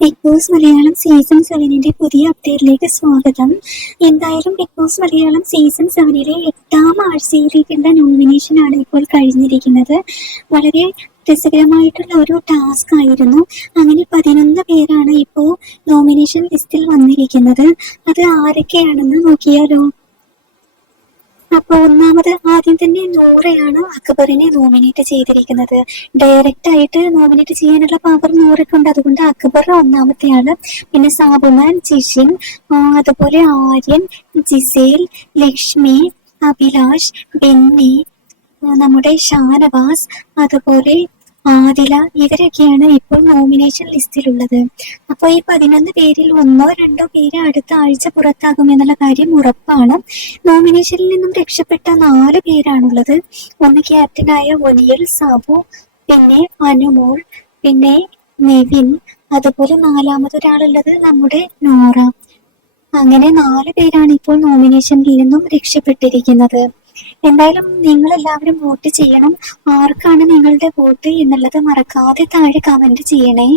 Big boss Malayalam season സെവനിന്റെ പുതിയ അപ്ഡേറ്റിലേക്ക് സ്വാഗതം. എന്തായാലും ബിഗ് ബോസ് മലയാളം സീസൺ സെവനിലെ എട്ടാം ആഴ്ചയിലേക്കുള്ള നോമിനേഷൻ ആണ് ഇപ്പോൾ കഴിഞ്ഞിരിക്കുന്നത്. വളരെ രസകരമായിട്ടുള്ള ഒരു ടാസ്ക് ആയിരുന്നു. അങ്ങനെ പതിനൊന്ന് പേരാണ് ഇപ്പോൾ നോമിനേഷൻ ലിസ്റ്റിൽ വന്നിരിക്കുന്നത്. അത് ആരൊക്കെയാണെന്ന് നോക്കിയാലോ? അപ്പൊ ഒന്നാമത് ആദ്യം തന്നെ നൂറയാണ് അക്ബറിനെ നോമിനേറ്റ് ചെയ്തിരിക്കുന്നത്. ഡയറക്റ്റ് ആയിട്ട് നോമിനേറ്റ് ചെയ്യാനുള്ള പവർ നൂറയ്ക്കുണ്ട്. അതുകൊണ്ട് അക്ബർ ഒന്നാമത്തെയാണ്. പിന്നെ സാബുമാൻ ജിഷിൻ അതുപോലെ ആര്യൻ ജിസേൽ ലക്ഷ്മി അഭിലാഷ് ബെന്നി നമ്മുടെ ഷാനവാസ് അതുപോലെ ആദില ഇവരൊക്കെയാണ് ഇപ്പോൾ നോമിനേഷൻ ലിസ്റ്റിലുള്ളത് അപ്പോൾ ഈ പതിനൊന്ന് പേരിൽ ഒന്നോ രണ്ടോ പേര് അടുത്ത ആഴ്ച പുറത്താകുമെന്നുള്ള കാര്യം ഉറപ്പാണ്. നോമിനേഷനിൽ നിന്നും രക്ഷപ്പെട്ട നാല് പേരാണുള്ളത്. ഒന്ന് ക്യാപ്റ്റനായ ഒനിയൽ സാബു പിന്നെ അനുമോൾ പിന്നെ നെവിൻ. അതുപോലെ നാലാമതൊരാളുള്ളത് നമ്മുടെ നോറ. അങ്ങനെ നാല് പേരാണ് ഇപ്പോൾ നോമിനേഷനിൽ നിന്നും രക്ഷപ്പെട്ടിരിക്കുന്നത്. എന്തായാലും നിങ്ങൾ എല്ലാവരും വോട്ട് ചെയ്യണം. ആർക്കാണ് നിങ്ങളുടെ വോട്ട് എന്നുള്ളത് മറക്കാതെ താഴെ കമന്റ് ചെയ്യണേ.